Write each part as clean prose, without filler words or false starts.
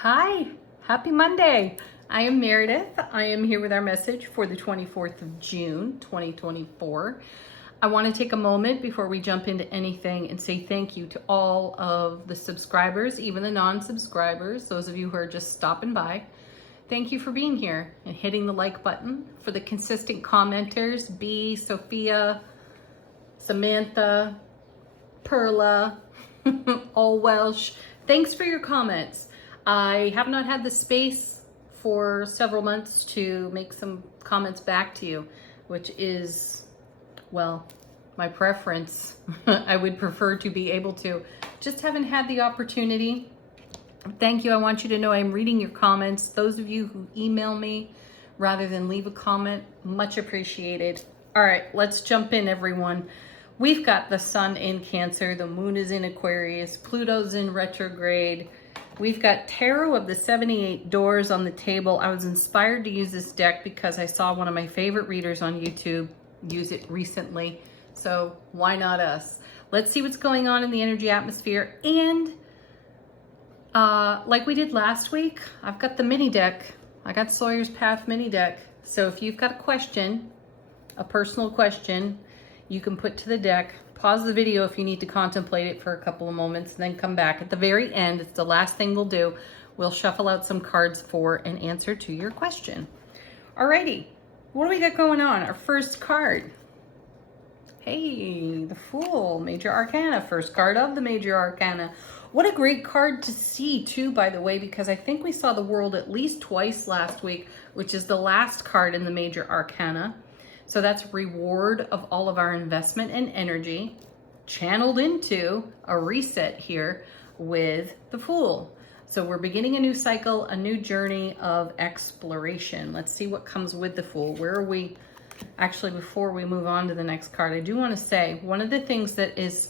Hi, happy Monday. I am Meredith. I am here with our message for the 24th of June, 2024. I want to take a moment before we jump into anything and say thank you to all of the subscribers, even the non-subscribers, those of you who are just stopping by. Thank you for being here and hitting the like button. For the consistent commenters, B, Sophia, Samantha, Perla, all Welsh. Thanks for your comments. I have not had the space for several months to make some comments back to you, which is, well, my preference. I would prefer to be able to. Just haven't had the opportunity. Thank you. I want you to know I'm reading your comments. Those of you who email me rather than leave a comment, much appreciated. All right, let's jump in, everyone. We've got the sun in Cancer, the moon is in Aquarius, Pluto's in retrograde. We've got Tarot of the 78 Doors on the table. I was inspired to use this deck because I saw one of my favorite readers on YouTube use it recently. So why not us? Let's see what's going on in the energy atmosphere. And like we did last week, I've got the mini deck. I got Sawyer's Path mini deck. So if you've got a question, a personal question, you can put to the deck. Pause the video if you need to contemplate it for a couple of moments, and then come back. At the very end, it's the last thing we'll do. We'll shuffle out some cards for an answer to your question. Alrighty, what do we got going on? Our first card. Hey, the Fool, Major Arcana, first card of the Major Arcana. What a great card to see too, by the way, because I think we saw the World at least twice last week, which is the last card in the Major Arcana. So that's reward of all of our investment and energy channeled into a reset here with the Fool. So we're beginning a new cycle, a new journey of exploration. Let's see what comes with the Fool. Where are we? Actually, before we move on to the next card, I do want to say one of the things that is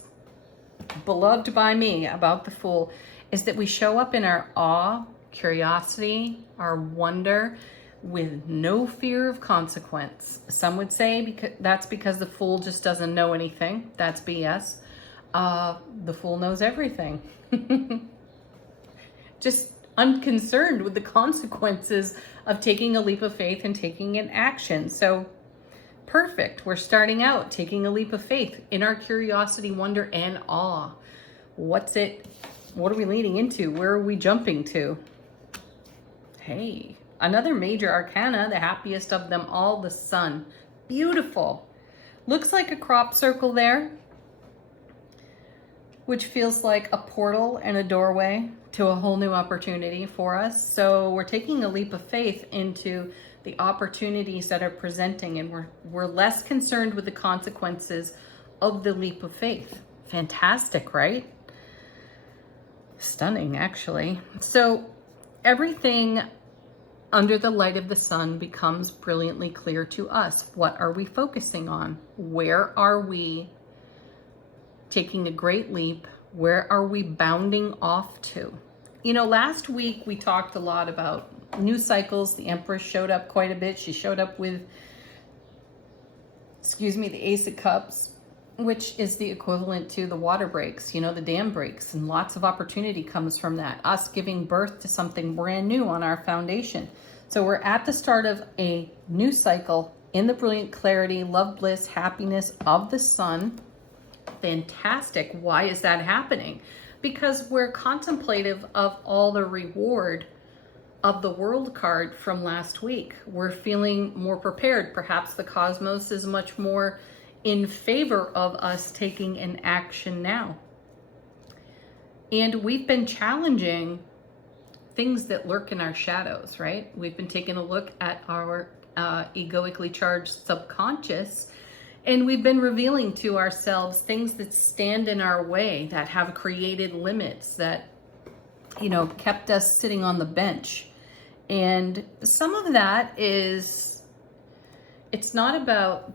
beloved by me about the Fool is that we show up in our awe, curiosity, our wonder, with no fear of consequence. Some would say that's because the Fool just doesn't know anything. That's BS. The Fool knows everything. Just unconcerned with the consequences of taking a leap of faith and taking an action. So perfect. We're starting out taking a leap of faith in our curiosity, wonder, and awe. What's it? What are we leading into? Where are we jumping to? Hey, another Major Arcana, the happiest of them all, the Sun. Beautiful. Looks like a crop circle there, which feels like a portal and a doorway to a whole new opportunity for us. So we're taking a leap of faith into the opportunities that are presenting, and we're less concerned with the consequences of the leap of faith. Fantastic, right? Stunning, actually. So everything under the light of the sun becomes brilliantly clear to us. What are we focusing on? Where are we taking a great leap? Where are we bounding off to? You know, last week we talked a lot about new cycles. The Empress showed up quite a bit. She showed up with, the Ace of Cups, which is the equivalent to the water breaks, you know, the dam breaks, and lots of opportunity comes from that. Us giving birth to something brand new on our foundation. So we're at the start of a new cycle in the brilliant clarity, love, bliss, happiness of the sun. Fantastic. Why is that happening? Because we're contemplative of all the reward of the World card from last week. We're feeling more prepared. Perhaps the cosmos is much more in favor of us taking an action now. And we've been challenging things that lurk in our shadows, right? We've been taking a look at our egoically charged subconscious, and we've been revealing to ourselves things that stand in our way, that have created limits, that, you know, kept us sitting on the bench. And some of that is, it's not about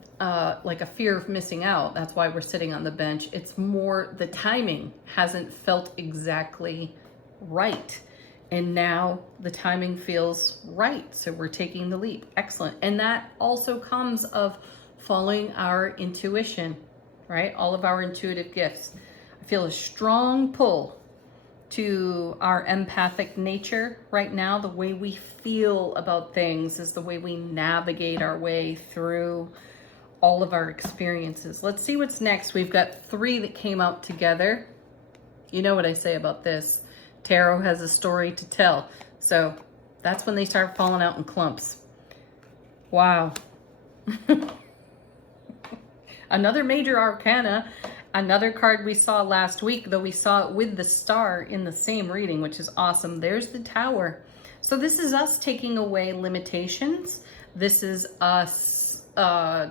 like a fear of missing out. That's why we're sitting on the bench. It's more the timing hasn't felt exactly right. And now the timing feels right. So we're taking the leap. Excellent. And that also comes of following our intuition, right? All of our intuitive gifts. I feel a strong pull to our empathic nature right now. The way we feel about things is the way we navigate our way through all of our experiences. Let's see what's next. We've got 3 that came out together. You know what I say about this. Tarot has a story to tell. So that's when they start falling out in clumps. Wow. Another major arcana. Another card we saw last week, though we saw it with the star in the same reading, which is awesome. There's the Tower. So this is us taking away limitations. This is us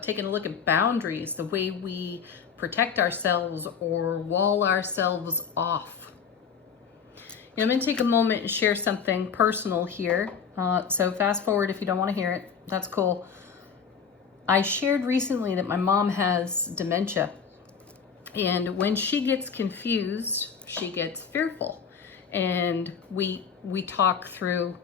taking a look at boundaries, the way we protect ourselves or wall ourselves off. I'm going to take a moment and share something personal here. So fast forward if you don't want to hear it. That's cool. I shared recently that my mom has dementia. And when she gets confused, she gets fearful. And we talk through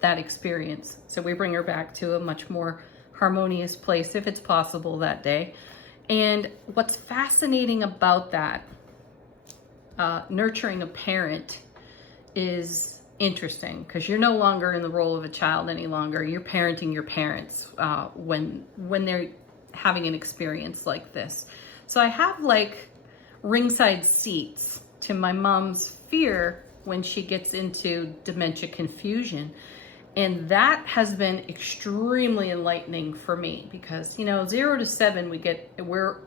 that experience. So we bring her back to a much more harmonious place if it's possible that day. And what's fascinating about that, nurturing a parent, is interesting because you're no longer in the role of a child any longer. You're parenting your parents when they're having an experience like this. So I have like ringside seats to my mom's fear when she gets into dementia confusion. And that has been extremely enlightening for me because, 0 to 7,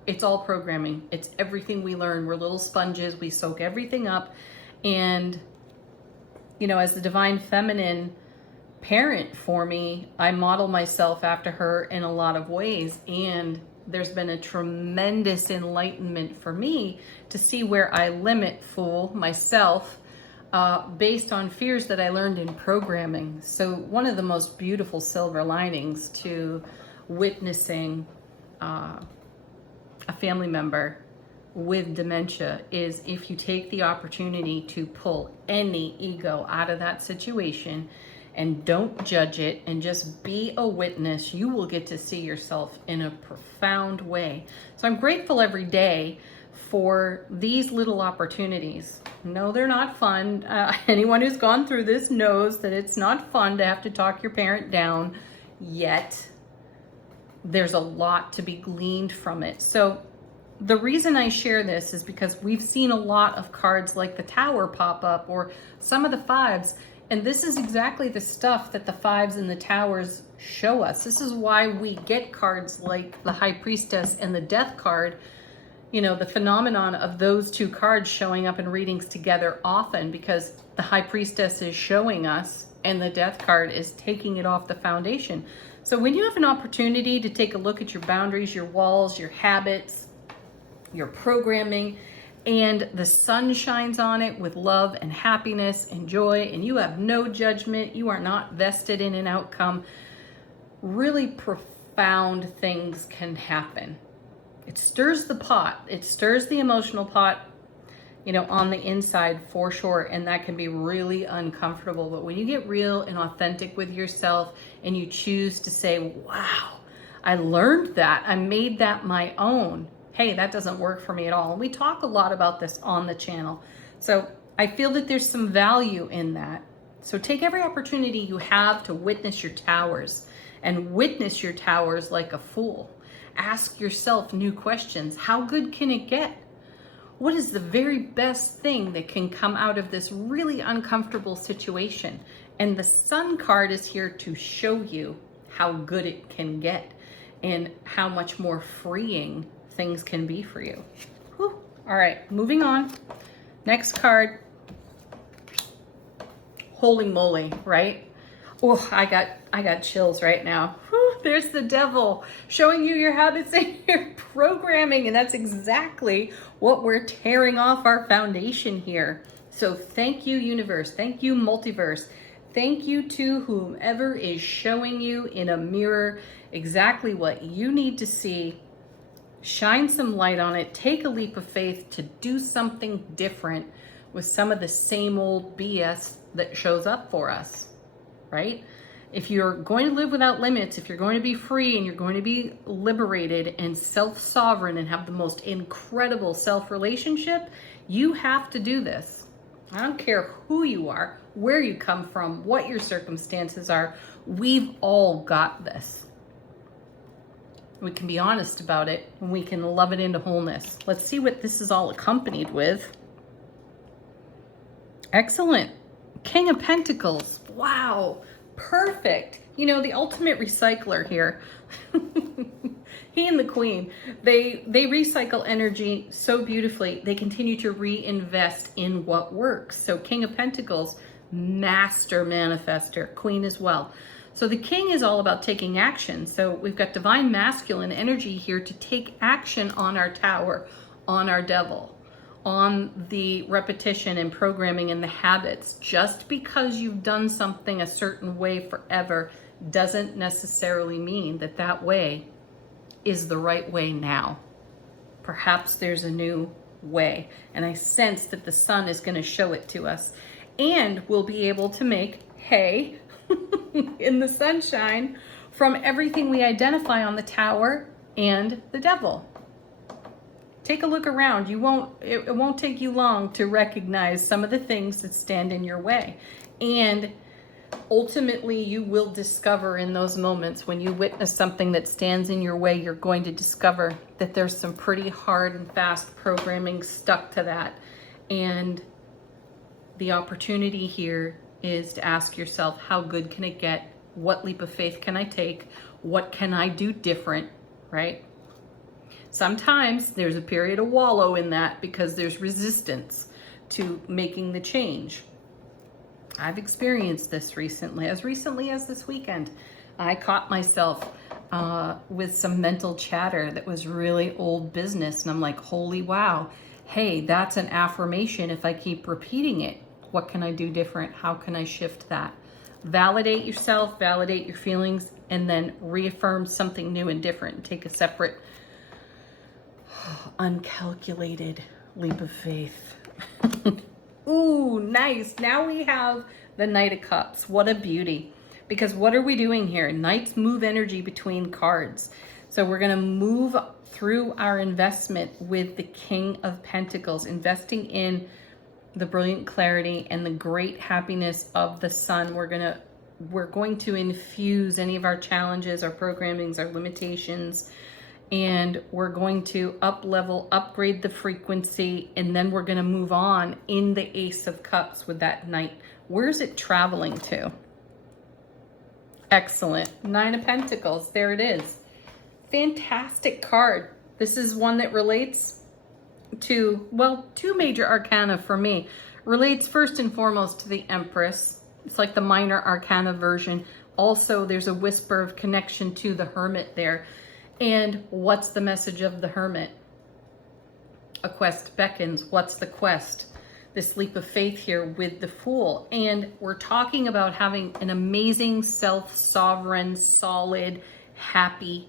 it's all programming. It's everything we learn. We're little sponges. We soak everything up. And, as the divine feminine parent for me, I model myself after her in a lot of ways. And there's been a tremendous enlightenment for me to see where I fool myself based on fears that I learned in programming. So one of the most beautiful silver linings to witnessing a family member with dementia is if you take the opportunity to pull any ego out of that situation and don't judge it and just be a witness, you will get to see yourself in a profound way. So I'm grateful every day for these little opportunities. No, they're not fun. Anyone who's gone through this knows that it's not fun to have to talk your parent down, yet there's a lot to be gleaned from it. So the reason I share this is because we've seen a lot of cards like the Tower pop up or some of the 5s. And this is exactly the stuff that the 5s and the Towers show us. This is why we get cards like the High Priestess and the Death card. The phenomenon of those 2 cards showing up in readings together often, because the High Priestess is showing us and the Death card is taking it off the foundation. So when you have an opportunity to take a look at your boundaries, your walls, your habits, your programming, and the sun shines on it with love and happiness and joy, and you have no judgment, you are not vested in an outcome, really profound things can happen. It stirs the pot, it stirs the emotional pot, on the inside for sure, and that can be really uncomfortable. But when you get real and authentic with yourself and you choose to say, wow, I learned that, I made that my own. Hey, that doesn't work for me at all. And we talk a lot about this on the channel. So I feel that there's some value in that. So take every opportunity you have to witness your towers, and witness your towers like a fool. Ask yourself new questions. How good can it get? What is the very best thing that can come out of this really uncomfortable situation? And the Sun card is here to show you how good it can get and how much more freeing things can be for you. Whew. All right, moving on. Next card. Holy moly, right? Oh, I got chills right now. Whew, there's the Devil showing you your habits and your programming, and that's exactly what we're tearing off our foundation here. So thank you, universe. Thank you, multiverse. Thank you to whomever is showing you in a mirror exactly what you need to see. Shine some light on it. Take a leap of faith to do something different with some of the same old BS that shows up for us, right? If you're going to live without limits, if you're going to be free and you're going to be liberated and self-sovereign and have the most incredible self-relationship, you have to do this. I don't care who you are, where you come from, what your circumstances are. We've all got this. We can be honest about it, and we can love it into wholeness. Let's see what this is all accompanied with. Excellent. King of Pentacles. Wow. Perfect. You know, the ultimate recycler here. He and the Queen, they recycle energy so beautifully. They continue to reinvest in what works. So King of Pentacles, master manifester, Queen as well. So the King is all about taking action. So we've got divine masculine energy here to take action on our tower, on our devil, on the repetition and programming and the habits. Just because you've done something a certain way forever doesn't necessarily mean that that way is the right way now. Perhaps there's a new way, and I sense that the sun is going to show it to us, and we'll be able to make hay in the sunshine from everything we identify on the tower and the devil. Take a look around. It won't take you long to recognize some of the things that stand in your way. And ultimately, you will discover in those moments when you witness something that stands in your way, you're going to discover that there's some pretty hard and fast programming stuck to that. And the opportunity here is to ask yourself, how good can it get? What leap of faith can I take? What can I do different, right? Sometimes there's a period of wallow in that because there's resistance to making the change. I've experienced this recently as this weekend. I caught myself with some mental chatter that was really old business. And I'm like, holy wow. Hey, that's an affirmation. If I keep repeating it, what can I do different? How can I shift that? Validate yourself, validate your feelings, and then reaffirm something new and different. Take a separate, uncalculated leap of faith. Ooh, nice. Now we have the Knight of Cups. What a beauty. Because what are we doing here? Knights move energy between cards. So we're going to move through our investment with the King of Pentacles, investing in the brilliant clarity and the great happiness of the sun. We're going to infuse any of our challenges, our programmings, our limitations, and we're going to upgrade the frequency, and then we're going to move on in the Ace of Cups with that Knight. Where's it traveling to? Excellent. Nine of Pentacles. There it is. Fantastic card. This is one that relates to, well, two major arcana for me. Relates first and foremost to the Empress. It's like the minor arcana version. Also, there's a whisper of connection to the Hermit there. And what's the message of the Hermit? A quest beckons. What's the quest? This leap of faith here with the Fool. And we're talking about having an amazing, self-sovereign, solid, happy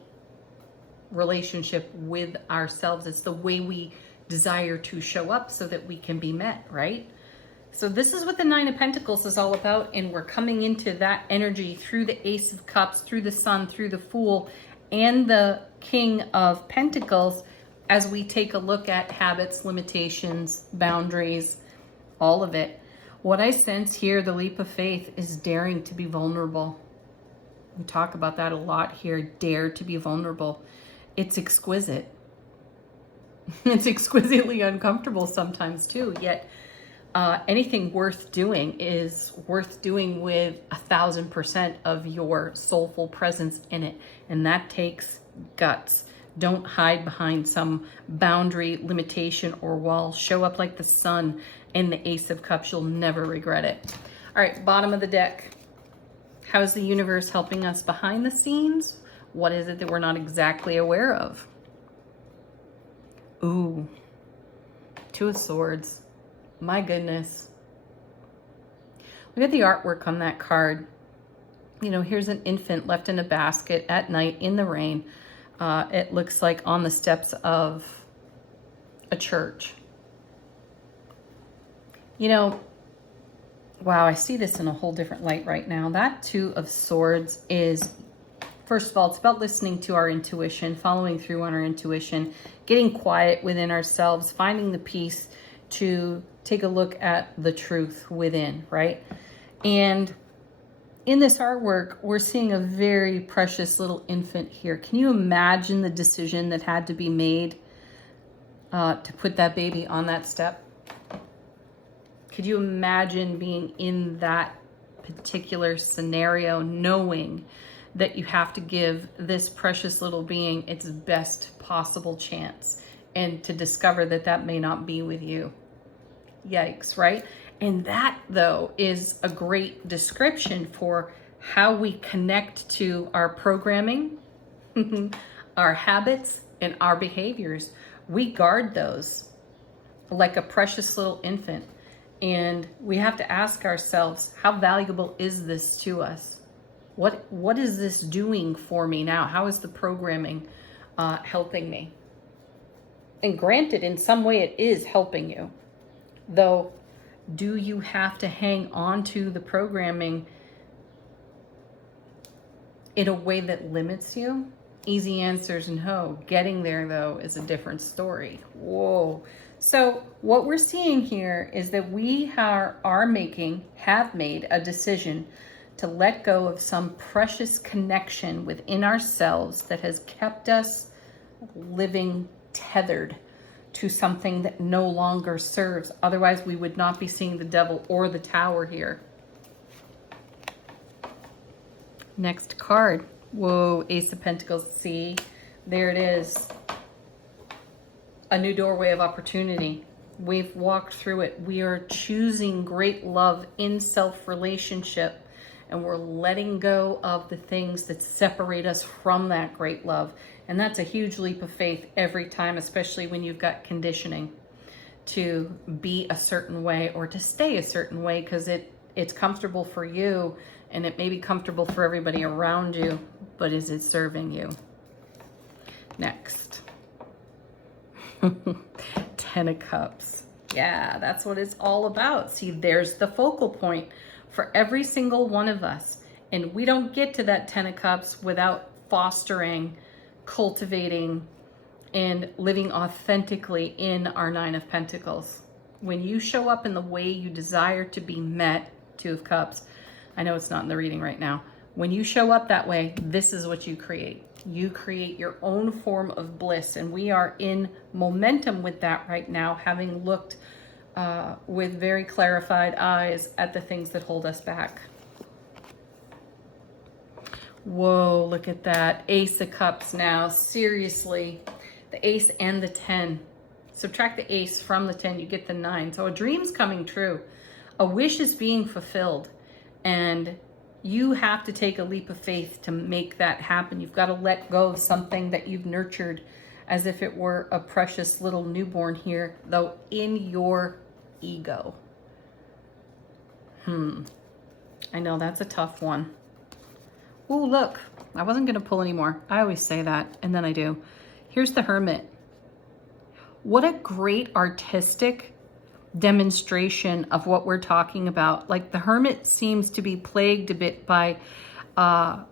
relationship with ourselves. It's the way we desire to show up so that we can be met, right? So this is what the Nine of Pentacles is all about, and we're coming into that energy through the Ace of Cups, through the Sun, through the Fool, and the King of Pentacles as we take a look at habits, limitations, boundaries, all of it. What I sense here, the leap of faith, is daring to be vulnerable. We talk about that a lot here. Dare to be vulnerable. It's exquisite. It's exquisitely uncomfortable sometimes too, yet anything worth doing is worth doing with 1,000% of your soulful presence in it. And that takes guts. Don't hide behind some boundary, limitation, or wall. Show up like the sun in the Ace of Cups. You'll never regret it. All right, bottom of the deck. How is the universe helping us behind the scenes? What is it that we're not exactly aware of? Ooh, Two of Swords. My goodness. Look at the artwork on that card. You know, here's an infant left in a basket at night in the rain. It looks like on the steps of a church. You know, wow, I see this in a whole different light right now. That Two of Swords is, first of all, it's about listening to our intuition, following through on our intuition, getting quiet within ourselves, finding the peace to take a look at the truth within, right? And in this artwork, we're seeing a very precious little infant here. Can you imagine the decision that had to be made to put that baby on that step? Could you imagine being in that particular scenario, knowing that you have to give this precious little being its best possible chance, and to discover that that may not be with you? Yikes, right? And that, though, is a great description for how we connect to our programming, our habits, and our behaviors. We guard those like a precious little infant. And we have to ask ourselves, how valuable is this to us? What is this doing for me now? How is the programming helping me? And granted, in some way it is helping you. Though, do you have to hang on to the programming in a way that limits you? Easy answers, no. Getting there, though, is a different story. Whoa. So what we're seeing here is that we have made a decision to let go of some precious connection within ourselves that has kept us living tethered to something that no longer serves. Otherwise, we would not be seeing the devil or the tower here. Next card. Whoa, Ace of Pentacles. See, there it is. A new doorway of opportunity. We've walked through it. We are choosing great love in self-relationship, and we're letting go of the things that separate us from that great love. And that's a huge leap of faith every time, especially when you've got conditioning to be a certain way or to stay a certain way, because it's comfortable for you and it may be comfortable for everybody around you, but is it serving you? Next. Ten of Cups. Yeah, that's what it's all about. See, there's the focal point for every single one of us. And we don't get to that Ten of Cups without fostering, cultivating, and living authentically in our Nine of Pentacles. When you show up in the way you desire to be met, Two of Cups, I know it's not in the reading right now. When you show up that way, this is what you create. You create your own form of bliss, and we are in momentum with that right now, having looked with very clarified eyes at the things that hold us back. Whoa, look at that. Ace of Cups now. Seriously, the Ace and the 10. Subtract the Ace from the 10, you get the 9. So a dream's coming true. A wish is being fulfilled, and you have to take a leap of faith to make that happen. You've got to let go of something that you've nurtured as if it were a precious little newborn here, though in your ego. I know that's a tough one. Ooh, look, I wasn't going to pull anymore. I always say that, and then I do. Here's the Hermit. What a great artistic demonstration of what we're talking about. Like, the Hermit seems to be plagued a bit by, I'm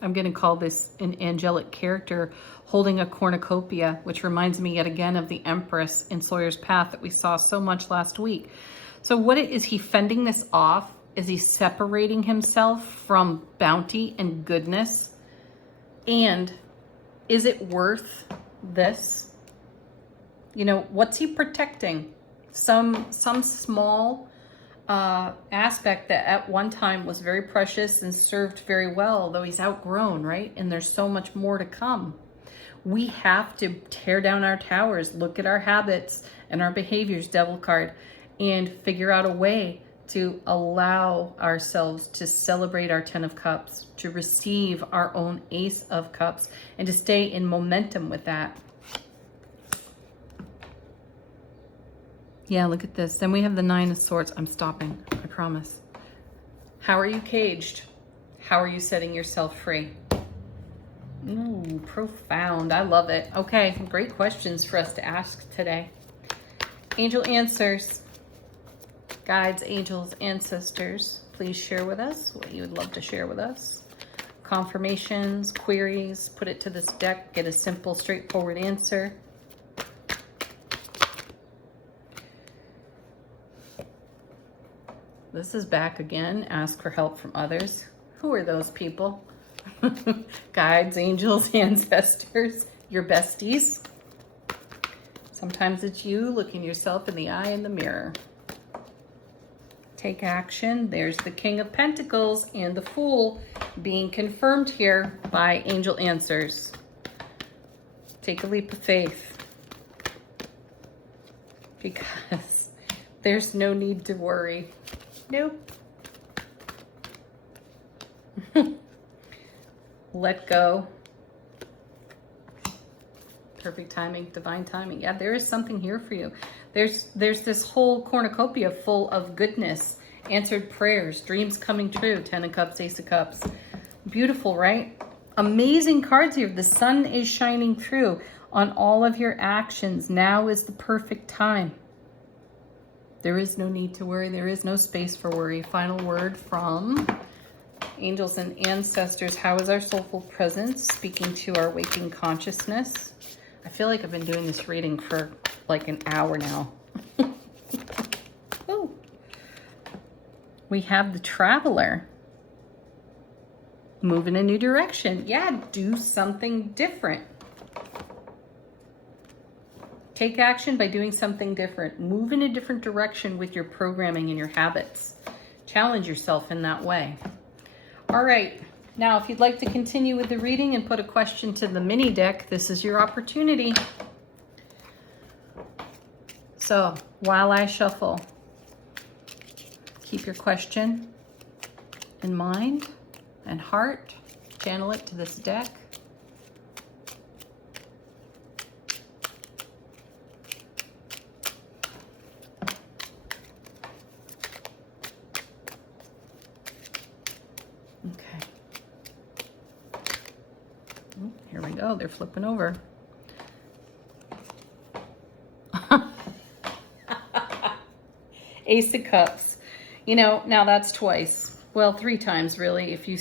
going to call this an angelic character holding a cornucopia, which reminds me yet again of the Empress in Sawyer's Path that we saw so much last week. So what is he fending this off? Is he separating himself from bounty and goodness? And is it worth this? You know, what's he protecting? Some small aspect that at one time was very precious and served very well, though he's outgrown, right? And there's so much more to come. We have to tear down our towers, look at our habits and our behaviors, Devil card, and figure out a way to allow ourselves to celebrate our Ten of Cups, to receive our own Ace of Cups, and to stay in momentum with that. Yeah, look at this. Then we have the Nine of Swords. I'm stopping, I promise. How are you caged? How are you setting yourself free? Ooh, profound. I love it. Okay, great questions for us to ask today. Angel answers. Guides, angels, ancestors, please share with us what you would love to share with us. Confirmations, queries, put it to this deck, get a simple, straightforward answer. This is back again. Ask for help from others. Who are those people? Guides, angels, ancestors, your besties. Sometimes it's you looking yourself in the eye in the mirror. Take action. There's the King of Pentacles and the Fool being confirmed here by angel answers. Take a leap of faith, because there's no need to worry. Nope. Let go. Perfect timing, divine timing. Yeah, there is something here for you. There's this whole cornucopia full of goodness, answered prayers, dreams coming true. 10 of Cups, Ace of Cups. Beautiful, right? Amazing cards here. The sun is shining through on all of your actions. Now is the perfect time. There is no need to worry. There is no space for worry. Final word from angels and ancestors. How is our soulful presence speaking to our waking consciousness? I feel like I've been doing this reading for like an hour now. Ooh. We have the Traveler. Move in a new direction. Yeah, do something different. Take action by doing something different. Move in a different direction with your programming and your habits. Challenge yourself in that way. All right. Now, if you'd like to continue with the reading and put a question to the mini deck, this is your opportunity. So, while I shuffle, keep your question in mind and heart. Channel it to this deck. Okay. Oh, here we go. They're flipping over. Ace of Cups. You know, now that's twice. Well, 3 times really. If you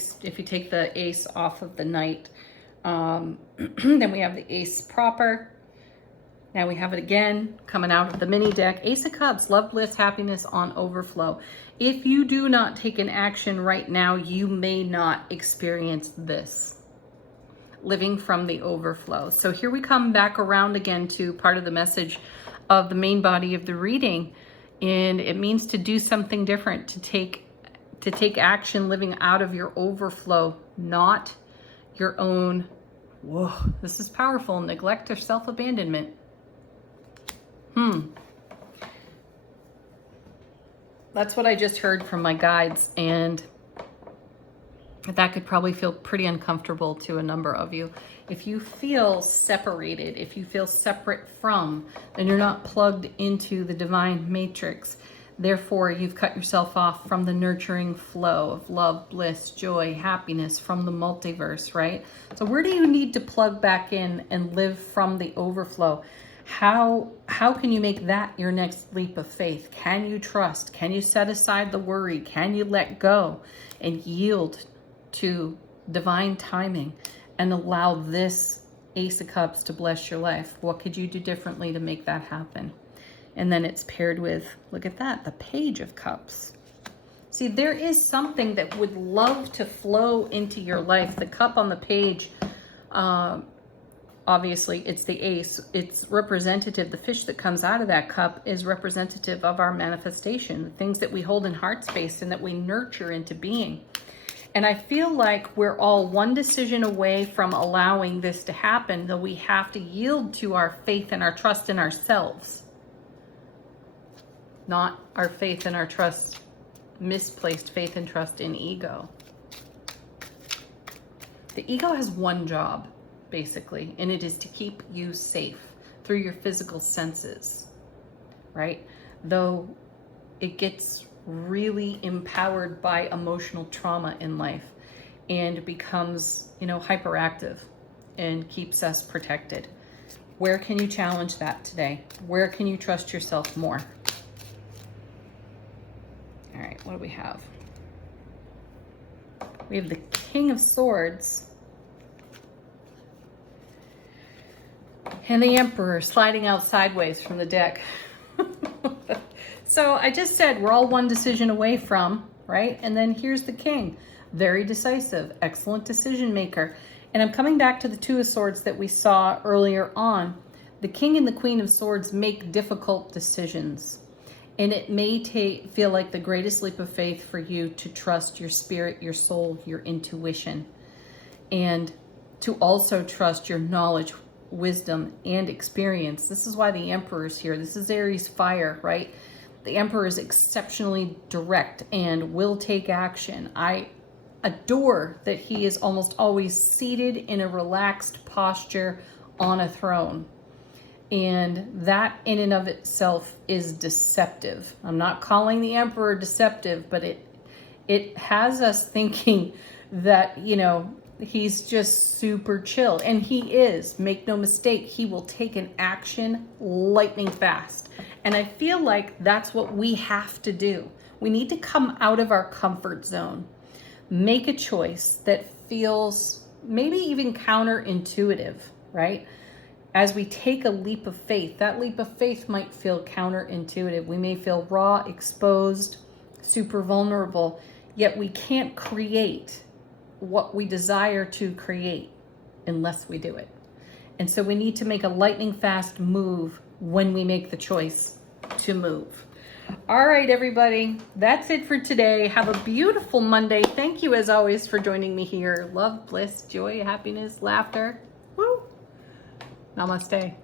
take the ace off of the knight, then we have the ace proper. Now we have it again coming out of the mini deck. Ace of Cups, love, bliss, happiness on overflow. If you do not take an action right now, you may not experience this. Living from the overflow. So here we come back around again to part of the message of the main body of the reading. And it means to do something different, to take action living out of your overflow, not your own, whoa, this is powerful, neglect or self-abandonment. That's what I just heard from my guides, and that could probably feel pretty uncomfortable to a number of you. If you feel separated, if you feel separate from, then you're not plugged into the divine matrix. Therefore, you've cut yourself off from the nurturing flow of love, bliss, joy, happiness from the multiverse, right? So where do you need to plug back in and live from the overflow? How can you make that your next leap of faith? Can you trust? Can you set aside the worry? Can you let go and yield to divine timing and allow this Ace of Cups to bless your life? What could you do differently to make that happen? And then it's paired with, look at that, the Page of Cups. See, there is something that would love to flow into your life. The cup on the page, obviously it's the ace. It's representative. The fish that comes out of that cup is representative of our manifestation, the things that we hold in heart space and that we nurture into being. And I feel like we're all one decision away from allowing this to happen, though we have to yield to our faith and our trust in ourselves. Not our faith and our trust, misplaced faith and trust in ego. The ego has one job, basically, and it is to keep you safe through your physical senses, right? Though it gets really empowered by emotional trauma in life and becomes, hyperactive and keeps us protected. Where can you challenge that today? Where can you trust yourself more? All right, what do we have? We have the King of Swords and the Emperor sliding out sideways from the deck. So I just said we're all one decision away from, right? And then here's the king. Very decisive, excellent decision maker. And I'm coming back to the Two of Swords that we saw earlier on. The king and the queen of swords make difficult decisions. And it may feel like the greatest leap of faith for you to trust your spirit, your soul, your intuition, and to also trust your knowledge, wisdom, and experience. This is why the Emperor is here. This is Aries fire, right? The Emperor is exceptionally direct and will take action. I adore that he is almost always seated in a relaxed posture on a throne. And that in and of itself is deceptive. I'm not calling the Emperor deceptive, but it has us thinking that, you know, he's just super chill. And he is, make no mistake, he will take an action lightning fast. And I feel like that's what we have to do. We need to come out of our comfort zone. Make a choice that feels maybe even counterintuitive, right? As we take a leap of faith, that leap of faith might feel counterintuitive. We may feel raw, exposed, super vulnerable, yet we can't create what we desire to create unless we do it. And so we need to make a lightning fast move when we make the choice to move. All right, everybody, that's it for today. Have a beautiful Monday. Thank you, as always, for joining me here. Love, bliss, joy, happiness, laughter. Woo! Namaste.